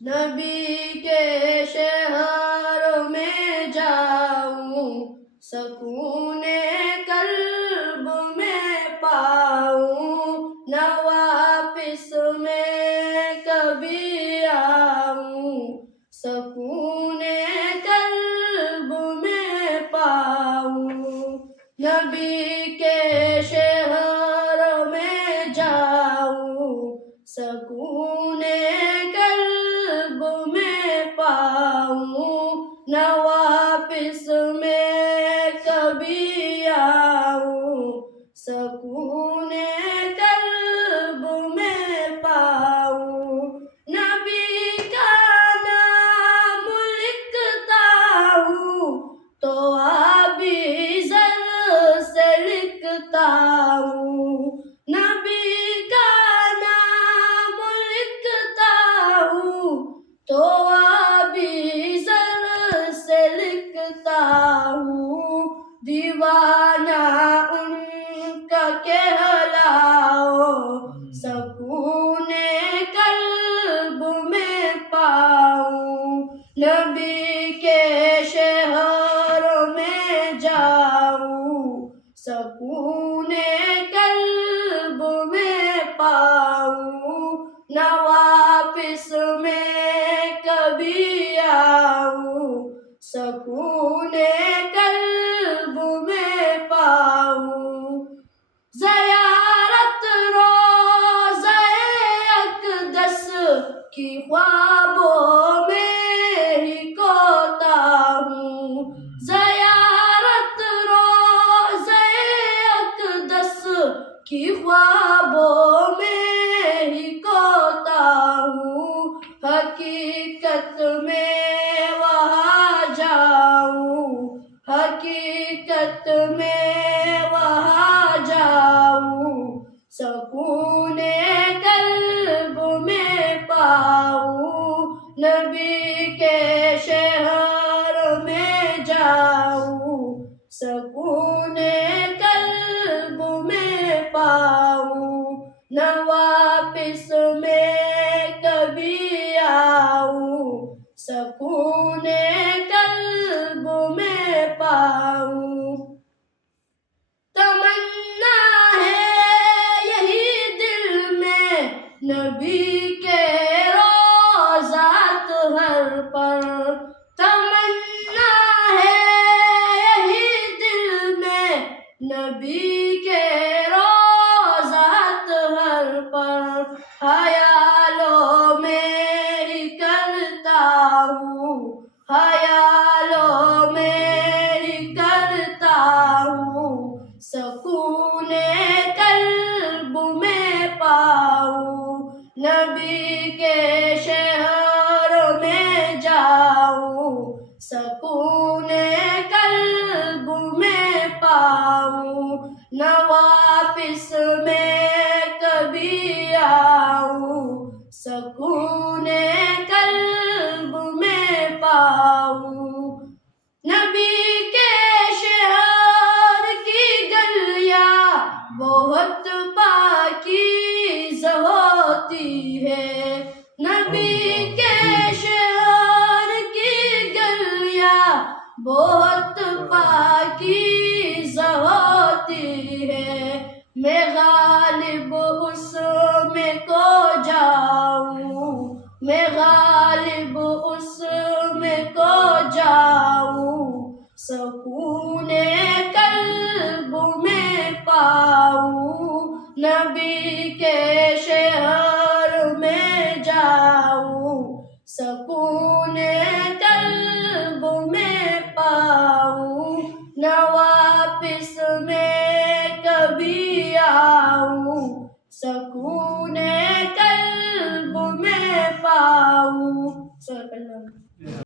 نبی کے شہر میں جاؤں سکون قلب میں پاؤں نہ واپس میں کبھی آؤں سکون قلب میں پاؤں نبی کے شہر میں جاؤں سکون قلب میں پاؤں نہ واپس میں کبھی آؤں سکون قلب میں پاؤں نبی کا نام لکھتا ہوں تو آبی زر سے لکھتا ہوں نبی کا نام لکھتا ہوں تو آبی زر سے لکھتا ہوں دیوانہ ان کا کہلاؤ سکون قلب میں پاؤں نبی کے شہر میں جاؤں سکون قلب میں پاؤں نہ واپس میں کبھی آؤں سکون قلب میں پاؤں زیارت روضہ اقدس کی خوابوں میں ہی کوتا ہوں زیارت روضہ اقدس کی خوابوں میں ہی کوتا ہوں حقیقت میں وہاں جاؤں حقیقت میں وہاں جاؤں سکون قلب میں پاؤں نبی کے شہر میں جاؤں سکون قلب میں پاؤں نہ واپس میں کبھی آؤں سکون قلب میں پاؤں تمنا ہے یہی دل میں نبی کے روضات ہر پر تمنا ہے یہی دل میں نبی کے روضات ہر پر خیالوں میں ہی کرتا ہوں خیالوں میں ہی کرتا ہوں سکون قلب میں پاؤں نبی کے شہر میں جاؤں سکون قلب میں پاؤں نہ واپس میں کبھی آؤں سکون قلب میں پاؤں نبی کے شہر کی گلیاں بہت پاکیزہ ہوتی ہے نبی کے شہر کی گلیاں بہت پاکیزہ ہوتی ہے میں غالب اس میں کو جاؤں میں غالب اس میں کو جاؤں سکون قلب میں پاؤں نبی کے شہر میں جاؤں سکون